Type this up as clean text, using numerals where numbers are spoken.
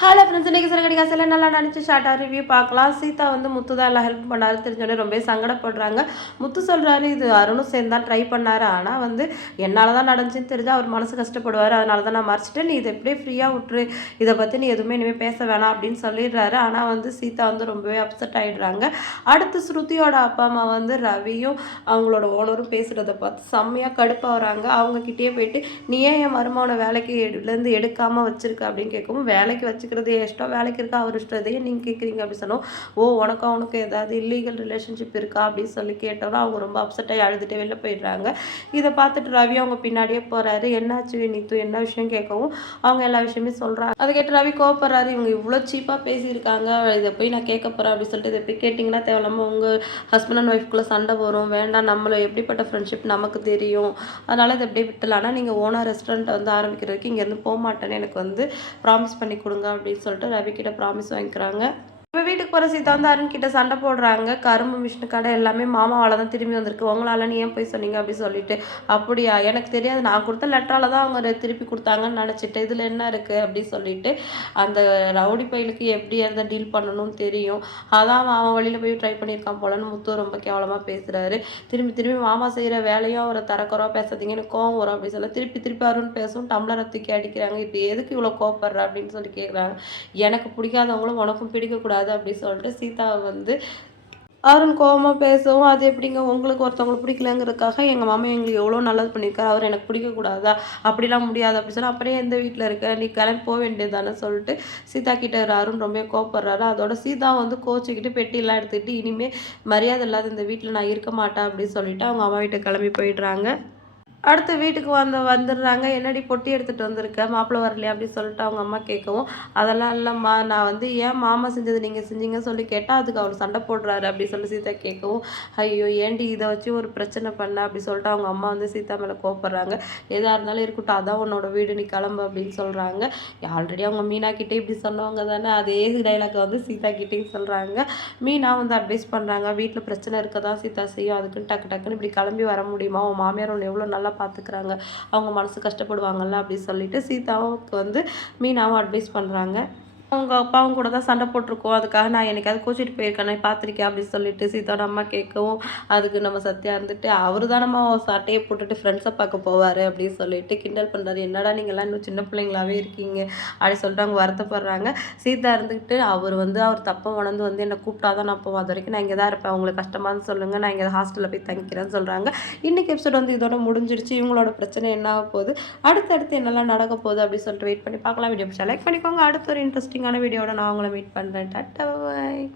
Hello friends, இன்றைக்கி சில கடிகாசில் நல்லா நினச்சி ஷார்ட்டாக ரிவ்யூ பார்க்கலாம். சீதா வந்து முத்து தான் எல்லாம் ஹெல்ப் பண்ணாரு தெரிஞ்சோடனே ரொம்ப சங்கடப்படுறாங்க. முத்து சொல்கிறாரு, இது அருணும் சேர்ந்து தான் ட்ரை பண்ணார், ஆனால் வந்து என்னால் தான் நடந்துச்சுன்னு தெரிஞ்சு அவர் மனசு கஷ்டப்படுவார், அதனால தான் நான் மறைச்சிட்டேன், நீ இதை எப்படியே ஃப்ரீயாக விட்டுரு, இதை பற்றி நீ எதுவுமே இனிமேல் பேச வேணாம் அப்படின்னு சொல்லிடுறாரு. ஆனால் வந்து சீதா வந்து ரொம்பவே அப்செட் ஆகிடுறாங்க. அடுத்து ஸ்ருதியோட அப்பா அம்மா வந்து ரவியும் அவங்களோட ஓனரும் பேசுகிறத பார்த்து செம்மையாக கடுப்பாகிறாங்க. அவங்கக்கிட்டே போயிட்டு, நீ ஏன் என் மருமகனை வேலைக்கு இருந்து எடுக்காமல் வச்சிருக்க அப்படின்னு கேட்கவும், வேலைக்கு வச்சுக்கிறது இஷ்டம், வேலைக்கு இருக்கா அவர் இஷ்டம், இதையே நீங்கள் கேட்குறீங்க அப்படின்னு சொன்னோம். ஓ, உனக்கு ஏதாவது இல்லீகல் ரிலேஷன்ஷிப் இருக்கா அப்படின்னு சொல்லி கேட்டோன்னா அவங்க ரொம்ப அப்செட் ஆகி அழுதுகிட்டே வெளில போயிடுறாங்க. இதை பார்த்துட்டு ரவி அவங்க பின்னாடியே போகிறாரு. என்னாச்சு நீத்து, என்ன விஷயம் கேட்கவும் அவங்க எல்லா விஷயமே சொல்கிறாங்க. அதை கேட்டு ரவி கோவப்படுறாரு. இவங்க இவ்வளோ சீப்பாக பேசியிருக்காங்க, இதை போய் நான் கேட்க போகிறேன் அப்படின்னு சொல்லிட்டு இதை போய் கேட்டிங்கன்னா தேவையில்லாமல் உங்கள் ஹஸ்பண்ட் அண்ட் ஒய்ஃப்குள்ளே சண்டை வரும், வேண்டாம், நம்மளை எப்படிப்பட்ட ஃப்ரெண்ட்ஷிப் நமக்கு தெரியும், அதனால் இதை எப்படியே விட்டுலாம், ஆனால் நீங்கள் ஓனர் ரெஸ்டாரண்ட் வந்து ஆரம்பிக்கிறதுக்கு இங்கேருந்து போக மாட்டேன்னு எனக்கு வந்து ப்ராமிஸ் பண்ணி கொடுங்க அப்படின்னு சொல்லிட்டு ரவி கிட்ட ப்ராமிஸ் வாங்கிக்கிறாங்க. இப்போ வீட்டுக்கு போகிற சீதா வந்து அருண் கிட்ட சண்டை போடுறாங்க. கரும்பு மிஷினு கடை எல்லாமே மாமாவால் தான் திரும்பி வந்திருக்கு, உங்களால் நீ ஏன் போய் சொன்னீங்க அப்படின்னு சொல்லிட்டு. அப்படியா, எனக்கு தெரியாது, நான் கொடுத்த லெட்டரால் தான் அவங்க திருப்பி கொடுத்தாங்கன்னு நினச்சிட்டு, இதில் என்ன இருக்குது அப்படின்னு சொல்லிட்டு, அந்த ரவுடி பையலுக்கு எப்படி அதை டீல் பண்ணணும்னு தெரியும், அதான் அவன் வழியில் போய் ட்ரை பண்ணியிருக்கான் போலன்னு முத்து ரொம்ப கேவலமாக பேசுகிறாரு. திரும்பி மாமா செய்கிற வேலையும் அவரை தரக்குறவா பேசாதீங்கன்னு கோவம் வரும் அப்படின்னு சொல்லி திருப்பி அருண் பேசும், டம்ளரை தூக்கி அடிக்கிறாங்க. இப்போ எதுக்கு இவ்வளோ கோவப்படுற அப்படின்னு சொல்லி கேட்குறாங்க. எனக்கு பிடிக்காதவங்களும் உனக்கும் பிடிக்கக்கூடாது அப்படி சொல்லிட்டு சீதாவை வந்து அருண் கோவமாக பேசவும், அது எப்படிங்க உங்களுக்கு ஒருத்தவங்களுக்கு பிடிக்கலங்கிறதுக்காக எங்கள் மாமா எங்களுக்கு எவ்வளோ நல்லது பண்ணியிருக்காரு, அவர் எனக்கு பிடிக்கக்கூடாதா, அப்படிலாம் முடியாது அப்படி சொன்னால் அப்படியே எந்த வீட்டில் இருக்க, நீ கிளம்பி போக வேண்டியதானே சொல்லிட்டு சீதா கிட்ட அருண் ரொம்ப கோவப்படுறாரு. அதோட சீதா வந்து கோச்சிக்கிட்டு பெட்டியெல்லாம் எடுத்துக்கிட்டு இனிமேல் மரியாதை இல்லாத இந்த வீட்டில் நான் இருக்க மாட்டேன் அப்படின்னு சொல்லிட்டு அவங்க அம்மா வீட்டை கிளம்பி போயிடுறாங்க. அடுத்து வீட்டுக்கு வந்துடுறாங்க. என்னடி பொட்டி எடுத்துகிட்டு வந்திருக்க, மாப்பிள்ளை வரலையா அப்படின்னு சொல்லிட்டு அவங்க அம்மா கேட்கவும், அதெல்லாம் இல்லைம்மா, நான் வந்து ஏன் மாமா செஞ்சது நீங்கள் செஞ்சீங்கன்னு சொல்லி கேட்டால் அதுக்கு அவர் சண்டை போடுறாரு அப்படின்னு சொல்லி சீதா கேட்கவும், ஐயோ ஏண்டி இதை வச்சு ஒரு பிரச்சனை பண்ண அப்படி சொல்லிட்டு அவங்க அம்மா வந்து சீதா மேலே கோவப்படுறாங்க. எதாக இருந்தாலும் இருக்கட்டும், அதான் உன்னோட வீடு, நீ கிளம்பு அப்படின்னு சொல்கிறாங்க. ஆல்ரெடி அவங்க மீனா கிட்டே இப்படி சொன்னவங்க தானே, அதே டைலாக் வந்து சீதா கிட்டேயும் சொல்கிறாங்க. மீனா வந்து அட்வைஸ் பண்ணுறாங்க, வீட்டில் பிரச்சனை இருக்க தான் சீதா செய்யும், அதுக்குன்னு டக்குன்னு இப்படி கிளம்பி வர முடியுமா, உன் மாமியார் ஒன்று எவ்வளோ நல்லா பார்த்துக்கிறாங்க, அவங்க மனசு கஷ்டப்படுவாங்கல்ல அப்படின்னு சொல்லிட்டு சீதாவுக்கு வந்து மீனாவும் அட்வைஸ் பண்ணுறாங்க. அவங்க அப்பாவும் கூட தான் சண்டை போட்டிருக்கோம், அதுக்காக நான் என்னைக்காவது கோச்சிட்டு போயிருக்கேன், நான் பார்த்துருக்கேன் அப்படின்னு சொல்லிட்டு சீதாவோட அம்மா கேட்கவும், அதுக்கு நம்ம சத்யா இருந்துட்டு அவர் தான் நம்ம சட்டையை போட்டுட்டு ஃப்ரெண்ட்ஸை பார்க்க போவார் அப்படின்னு சொல்லிட்டு கிண்டல் பண்ணுறாரு. என்னடா நீங்கள்லாம் இன்னும் சின்ன பிள்ளைங்களாவே இருக்கீங்க அப்படின்னு சொல்லிட்டு அவங்க வருத்தப்படுறாங்க. சீதா இருந்துக்கிட்டு அவர் வந்து அவர் தப்பை உணர்ந்து வந்து என்னை கூப்பிட்டா தான் நான் போவேன், அது வரைக்கும் நான் இங்கே தான் இருப்பேன், உங்களுக்கு கஷ்டமானு சொல்லுங்கள், நான் இங்கே ஹாஸ்டலில் போய் தங்கிக்கிறேன்னு சொல்கிறாங்க. இன்றைக்கி எபிசோட் வந்து இதோட முடிஞ்சிருச்சு. இவங்களோட பிரச்சனை என்ன ஆக போகுது, அடுத்தடுத்து என்னெல்லாம் நடக்க போகுது அப்படின்னு சொல்லிட்டு வெயிட் பண்ணி பார்க்கலாம். வீடியோ லைக் பண்ணிக்கோங்க. அடுத்த ஒரு இன்ட்ரெஸ்டிங்கான வீடியோட நான் உங்களை மீட் பண்ணுறேன். டாட்டா, பாய்.